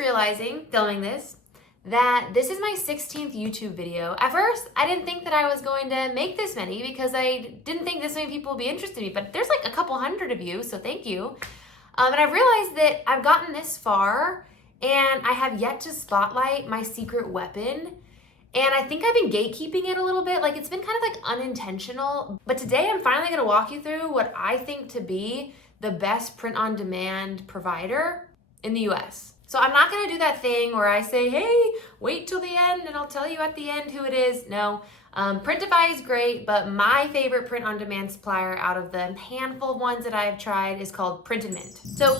realizing, filming this, that this is my 16th YouTube video. At first, I didn't think that I was going to make this many because I didn't think this many people would be interested in me, but there's like a couple hundred of you, so thank you. And I've realized that I've gotten this far and I have yet to spotlight my secret weapon. And I think I've been gatekeeping it a little bit. Like, it's been kind of like unintentional. But today I'm finally gonna walk you through what I think to be the best print-on-demand provider in the US. So I'm not gonna do that thing where I say, hey, wait till the end and I'll tell you at the end who it is. No, Printify is great, but my favorite print-on-demand supplier out of the handful of ones that I've tried is called Print and Mint. So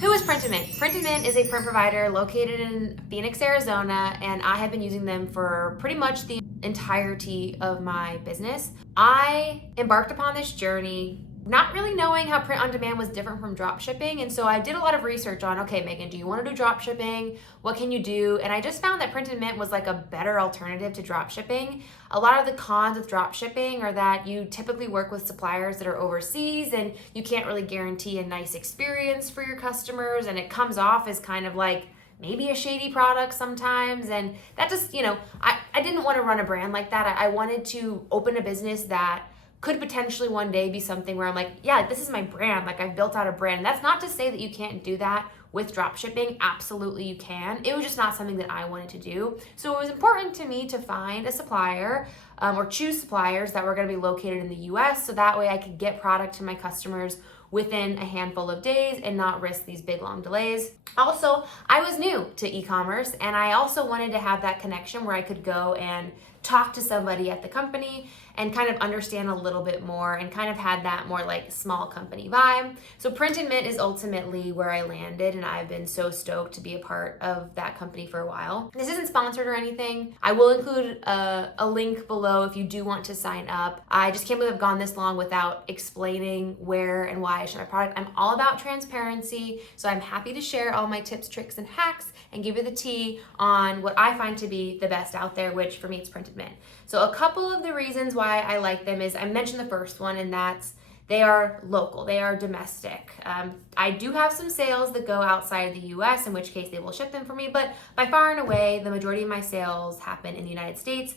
who is Print and Mint? Print and Mint is a print provider located in Phoenix, Arizona, and I have been using them for pretty much the entirety of my business. I embarked upon this journey not really knowing how print on demand was different from drop shipping. And so I did a lot of research on, okay, Megan, do you want to do drop shipping? What can you do? And I just found that Print and Mint was like a better alternative to drop shipping. A lot of the cons with drop shipping are that you typically work with suppliers that are overseas and you can't really guarantee a nice experience for your customers. And it comes off as kind of like maybe a shady product sometimes. And that just, I didn't want to run a brand like that. I wanted to open a business that could potentially one day be something where I'm like, yeah, this is my brand. Like, I've built out a brand. And that's not to say that you can't do that with drop shipping. Absolutely you can. It was just not something that I wanted to do. So it was important to me to find a supplier or choose suppliers that were going to be located in the US. So that way I could get product to my customers within a handful of days and not risk these big long delays. Also, I was new to e-commerce and I also wanted to have that connection where I could go and talk to somebody at the company and kind of understand a little bit more and kind of had that more like small company vibe. So Print and Mint is ultimately where I landed and I've been so stoked to be a part of that company for a while. This isn't sponsored or anything. I will include a link below if you do want to sign up. I just can't believe I've gone this long without explaining where and why I share my product. I'm all about transparency, so I'm happy to share all my tips, tricks, and hacks and give you the tea on what I find to be the best out there, which for me it's Print and Mint. So a couple of the reasons why I like them is I mentioned the first one, and that's they are local, they are domestic. I do have some sales that go outside of the US, in which case they will ship them for me, but by far and away, the majority of my sales happen in the United States.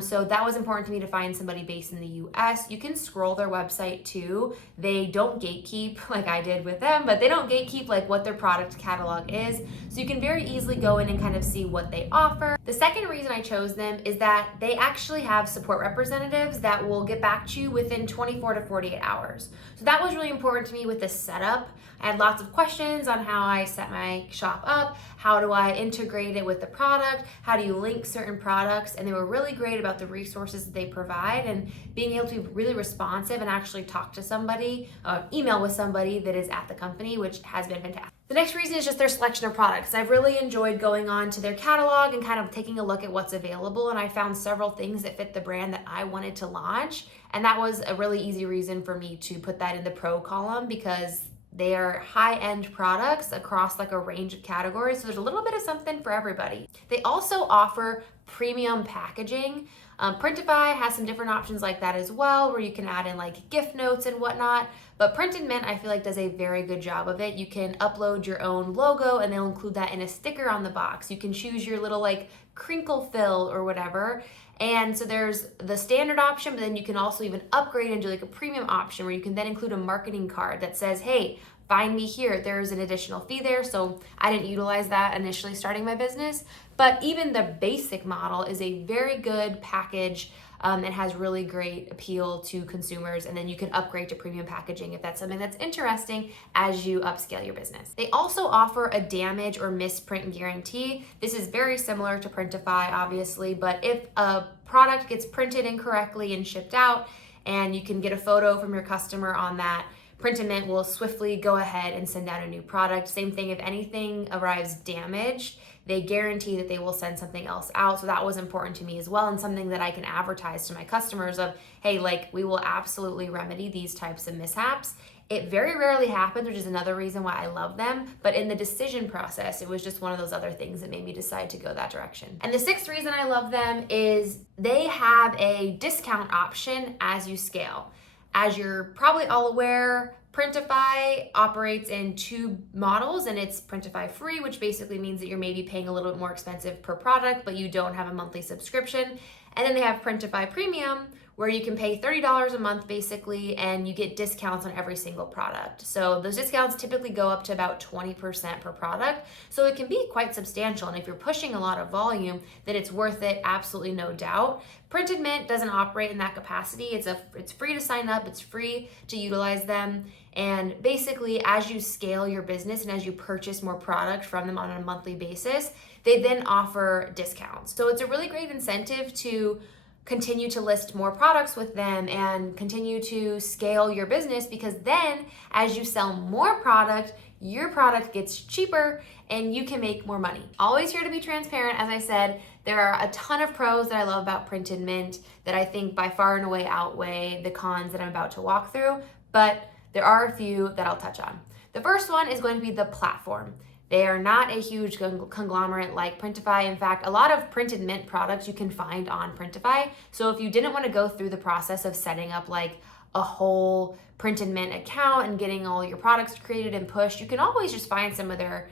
So that was important to me to find somebody based in the US. You can scroll their website too. They don't gatekeep like I did with them, but they don't gatekeep like what their product catalog is. So you can very easily go in and kind of see what they offer. The second reason I chose them is that they actually have support representatives that will get back to you within 24 to 48 hours. So that was really important to me with this setup. I had lots of questions on how I set my shop up, how do I integrate it with the product, how do you link certain products, and they were really great about the resources that they provide and being able to be really responsive and actually talk to somebody, email with somebody that is at the company, which has been fantastic. The next reason is just their selection of products. I've really enjoyed going on to their catalog and kind of taking a look at what's available, and I found several things that fit the brand that I wanted to launch, and that was a really easy reason for me to put that in the pro column because they are high-end products across like a range of categories, so there's a little bit of something for everybody. They also offer premium packaging. Printify has some different options like that as well, where you can add in like gift notes and whatnot, but Print and Mint I feel like does a very good job of it. You can upload your own logo and they'll include that in a sticker on the box. You can choose your little like crinkle fill or whatever. And so there's the standard option, but then you can also even upgrade and do like a premium option where you can then include a marketing card that says, hey, find me here. There's an additional fee there. So I didn't utilize that initially starting my business, but even the basic model is a very good package and has really great appeal to consumers. And then you can upgrade to premium packaging if that's something that's interesting as you upscale your business. They also offer a damage or misprint guarantee. This is very similar to Printify, obviously, but if a product gets printed incorrectly and shipped out, and you can get a photo from your customer on that, Print and Mint will swiftly go ahead and send out a new product. Same thing, if anything arrives damaged, they guarantee that they will send something else out. So that was important to me as well, and something that I can advertise to my customers of, hey, like, we will absolutely remedy these types of mishaps. It very rarely happens, which is another reason why I love them. But in the decision process, it was just one of those other things that made me decide to go that direction. And the sixth reason I love them is they have a discount option as you scale. As you're probably all aware, Printify operates in two models, and it's Printify Free, which basically means that you're maybe paying a little bit more expensive per product, but you don't have a monthly subscription. And then they have Printify Premium, where you can pay $30 a month basically, and you get discounts on every single product. So those discounts typically go up to about 20% per product. So it can be quite substantial. And if you're pushing a lot of volume, then it's worth it, absolutely no doubt. Printed Mint doesn't operate in that capacity. It's free to sign up, it's free to utilize them. And basically, as you scale your business and as you purchase more product from them on a monthly basis, they then offer discounts. So it's a really great incentive to continue to list more products with them and continue to scale your business, because then as you sell more product, your product gets cheaper and you can make more money. Always here to be transparent. As I said, there are a ton of pros that I love about Printed Mint that I think by far and away outweigh the cons that I'm about to walk through, but there are a few that I'll touch on. The first one is going to be the platform. They are not a huge conglomerate like Printify. In fact, a lot of Printed Mint products you can find on Printify. So if you didn't want to go through the process of setting up like a whole Printed Mint account and getting all your products created and pushed, you can always just find some of their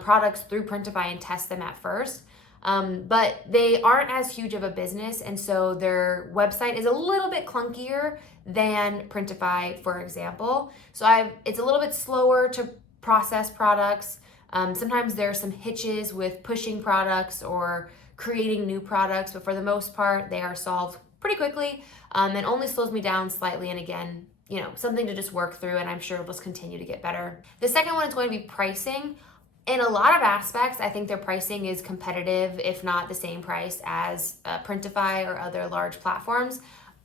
products through Printify and test them at first. But they aren't as huge of a business, and so their website is a little bit clunkier than Printify, for example. So it's a little bit slower to process products. Sometimes there are some hitches with pushing products or creating new products, but for the most part, they are solved pretty quickly. It only slows me down slightly, and again, something to just work through, and I'm sure it'll just continue to get better. The second one is going to be pricing. In a lot of aspects, I think their pricing is competitive, if not the same price as Printify or other large platforms.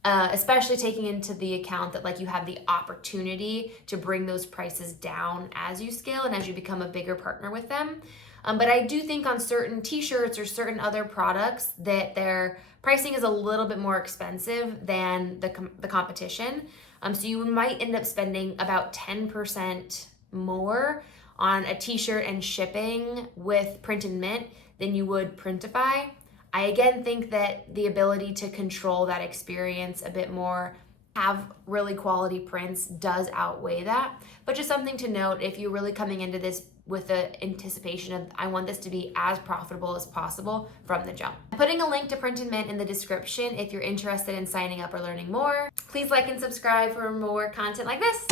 Especially taking into the account that like you have the opportunity to bring those prices down as you scale and as you become a bigger partner with them. But I do think on certain t-shirts or certain other products that their pricing is a little bit more expensive than the competition. So you might end up spending about 10% more on a t-shirt and shipping with Printed Mint than you would Printify. I again think that the ability to control that experience a bit more, have really quality prints, does outweigh that. But just something to note if you're really coming into this with the anticipation of, I want this to be as profitable as possible from the jump. I'm putting a link to Printed Mint in the description if you're interested in signing up or learning more. Please like and subscribe for more content like this.